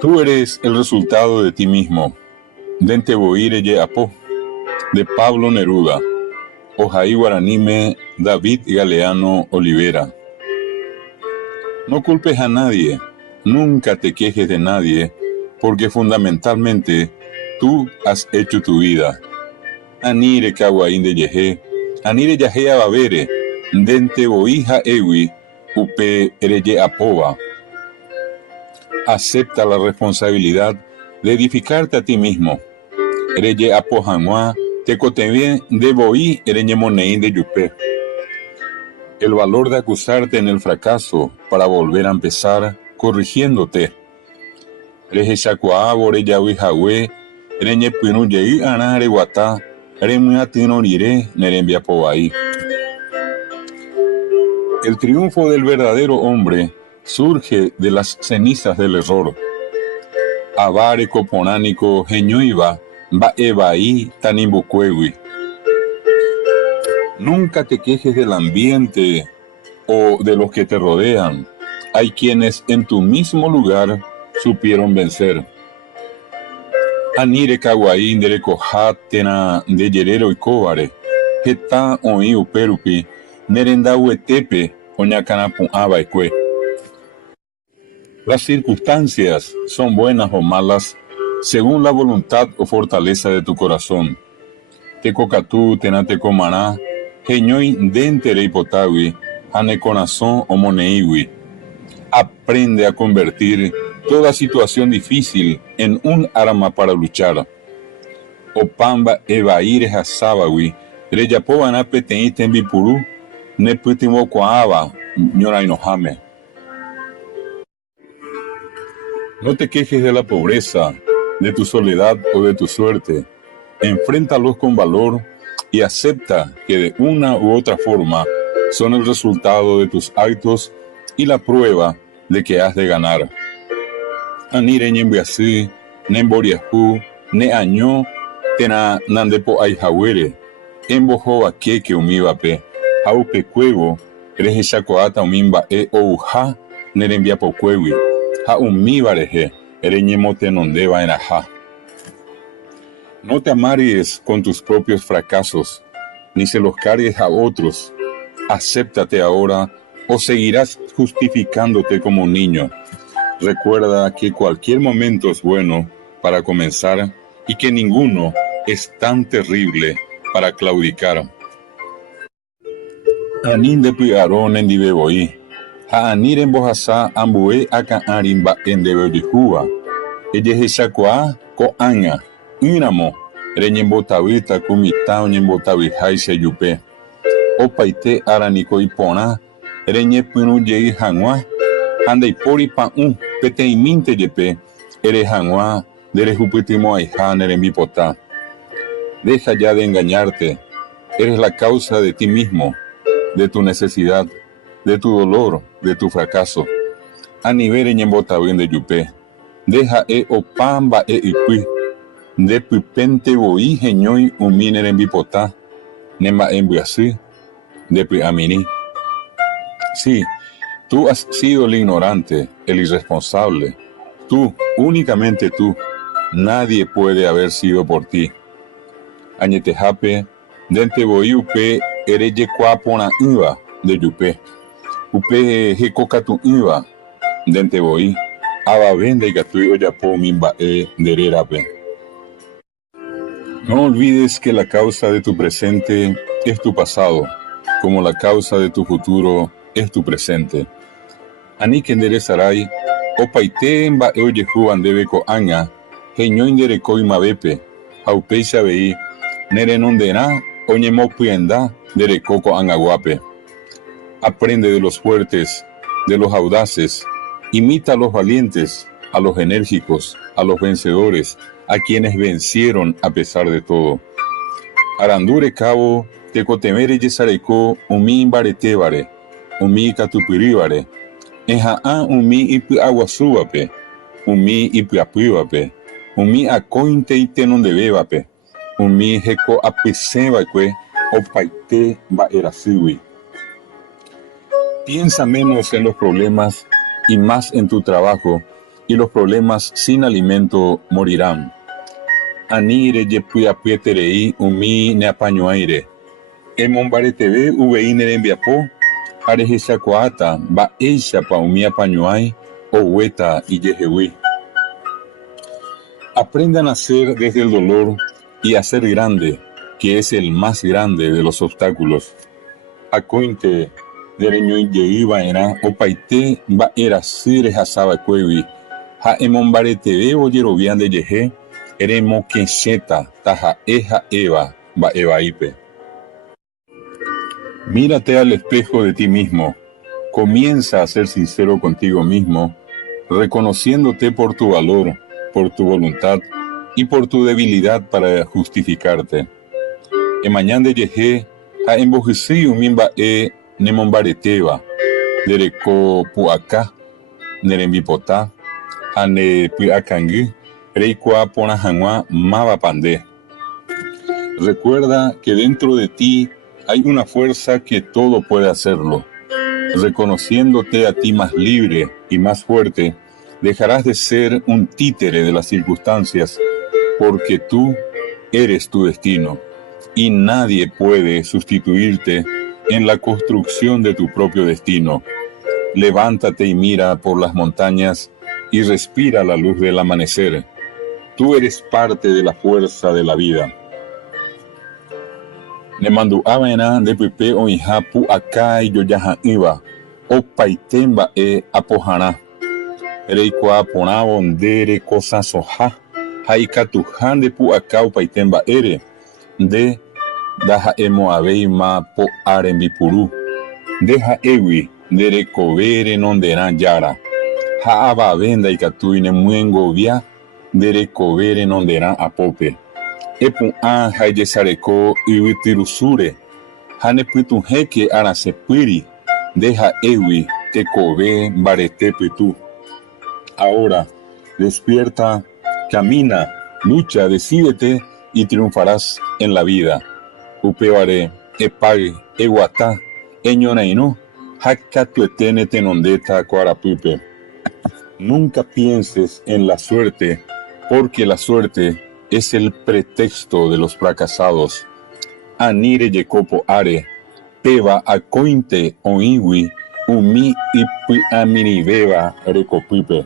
Tú eres el resultado de ti mismo. Dente boire ye apo, de Pablo Neruda. Ojaí Guaranime, David Galeano Olivera. No culpes a nadie, nunca te quejes de nadie, porque fundamentalmente tú has hecho tu vida. Anire kawain de yeje, anire yaje ababere, dente boija ewi, upe ereye apoba. Acepta la responsabilidad de edificarte a ti mismo. Ereye apojanua, te cotebien de boí ereñe moneín de yupe. El valor de acusarte en el fracaso para volver a empezar corrigiéndote. Reje shakua bore yawi hawe, ereñe pinu yei ana reguata, eremua tinorire nerembia pobai. El triunfo del verdadero hombre surge de las cenizas del error. Avare coponánico geñuiva, va evaí tanimbucuewi. Nunca te quejes del ambiente o de los que te rodean. Hay quienes en tu mismo lugar supieron vencer. Anire kawaii ndere kohatena de yerero y kobare. Geta oi uperupi, nerenda uetepe, oñacanapu abaekue. Las circunstancias son buenas o malas según la voluntad o fortaleza de tu corazón. Te cocatú, tenate comará, geñoi dentere hipotawi, haneconazón o moneiwi. Aprende a convertir toda situación difícil en un arma para luchar. Opamba evaire hasabawi, reyapoana peteiten bipuru, neputimo coaba, ñorainojame. No te quejes de la pobreza, de tu soledad o de tu suerte. Enfréntalos con valor y acepta que de una u otra forma son el resultado de tus actos y la prueba de que has de ganar. Anire ñembiasí, nemboriajú, ne añó, tena nandepo aijawere, embojo aqueque umibape, jaupe cuevo, reje chacoata umimba ouja, nerembiapo cuevi, ja umíbareje, ereñemote nondeva enajá. No te amargues con tus propios fracasos, ni se los cargues a otros. Acéptate ahora o seguirás justificándote como un niño. Recuerda que cualquier momento es bueno para comenzar y que ninguno es tan terrible para claudicar. Anin de piarón en diveboí, a anir en bojasá ambue aka arimba en debejúa, ellejechakua ko anga. Inamo, reñembotavita kumita oñembotavijai seyupe. Opaite araniko ipona, reñepinu yei hangua, handeipori pa'u, peteiminte yepe, ere hangua, derejupitimo aija nerembipota. Deja ya de engañarte, eres la causa de ti mismo, de tu necesidad, de tu dolor, de tu fracaso. Anivere ñembotavin de yupe, deja opamba ipui. De pipente boí geñoi uminer en bipotá, nema en buasí, de amini. Sí, tú has sido el ignorante, el irresponsable. Tú, únicamente tú. Nadie puede haber sido por ti. Añetejape, dente boí upe, ereye cuapona iba, de yupe. Upe jecocatu iba, dente boí, ababende y gatui oyapo mimba dererape. No olvides que la causa de tu presente es tu pasado, como la causa de tu futuro es tu presente. Ani kenderezarai, opaite mba eoyehu andebeko aña, geño inderekoi mabepe, jaupeisa vei, nerenondera, oñemopienda, derekoko angaguape. Aprende de los fuertes, de los audaces, imita a los valientes, a los enérgicos, a los vencedores, a quienes vencieron a pesar de todo. Arandure cabo, tecotemere yesareco, umi imbaretebare, umi catupiribare, enjaa umi ipi aguasúbape, umi ipi apuibape, umi acointe itenondebebape, umi jeco apisebaque, opaite baerasiwi. Piensa menos en los problemas y más en tu trabajo, y los problemas sin alimento morirán. Anire yepuyapueterei umi neapañoaire. Emombareteve uveine enviapo, arehechakuaata mba'éichapa umi apañoái ogueta ijehevi. Aprendan a nacer desde el dolor y a ser grande, que es el más grande de los obstáculos. Akóinte dereñoijeýva'erã opaite mba'erasy rehasava'ekuégui ha emombareteve ojerovia ndejehe remokẽchéta taha'e ha'éva mba'evaípe. Mírate al espejo de ti mismo. Comienza a ser sincero contigo mismo, reconociéndote por tu valor, por tu voluntad y por tu debilidad para justificarte. Emañán ndejehe ha embohysy umi mba'e nemombaretéva, ndereko pu'aka, nerembipota, ha nepy'akangy, reikuaa porã hag̃ua mávapa nde. Recuerda que dentro de ti hay una fuerza que todo puede hacerlo. Reconociéndote a ti más libre y más fuerte, dejarás de ser un títere de las circunstancias, porque tú eres tu destino, y nadie puede sustituirte en la construcción de tu propio destino. Levántate y mira por las montañas y respira la luz del amanecer. Tú eres parte de la fuerza de la vida. Nemandu'áva'erã ndepype oĩha pu'aka ijojaha'ỹva, opaite mba'e apoharã. Reikuaa porãvo nde rekosãsoha ha ikatuha ndepu'aka opaite mba'ére, nde ndaha'emo'ãvéima po árembipuru. Ndeha'égui nderekove renonderã jára, ha avave ndaikatúi nemyengovia nderekove renonderã apópe. Epu'ã ha ejesareko yvytyrusúre, ha nepytuhẽke arasẽpýri, ndeha'égui tekove mbarete pytu. Ahora, despierta, camina, lucha, decídete y triunfarás en la vida. Upévare, epáge, eguata, eñorairõ, ha katueténe tenondéta kuarapýpe. Nunca pienses en la suerte, porque la suerte es el pretexto de los fracasados. Anire jekopo are, péva akóinte oĩgui umi ipy'amirivéva rekopýpe.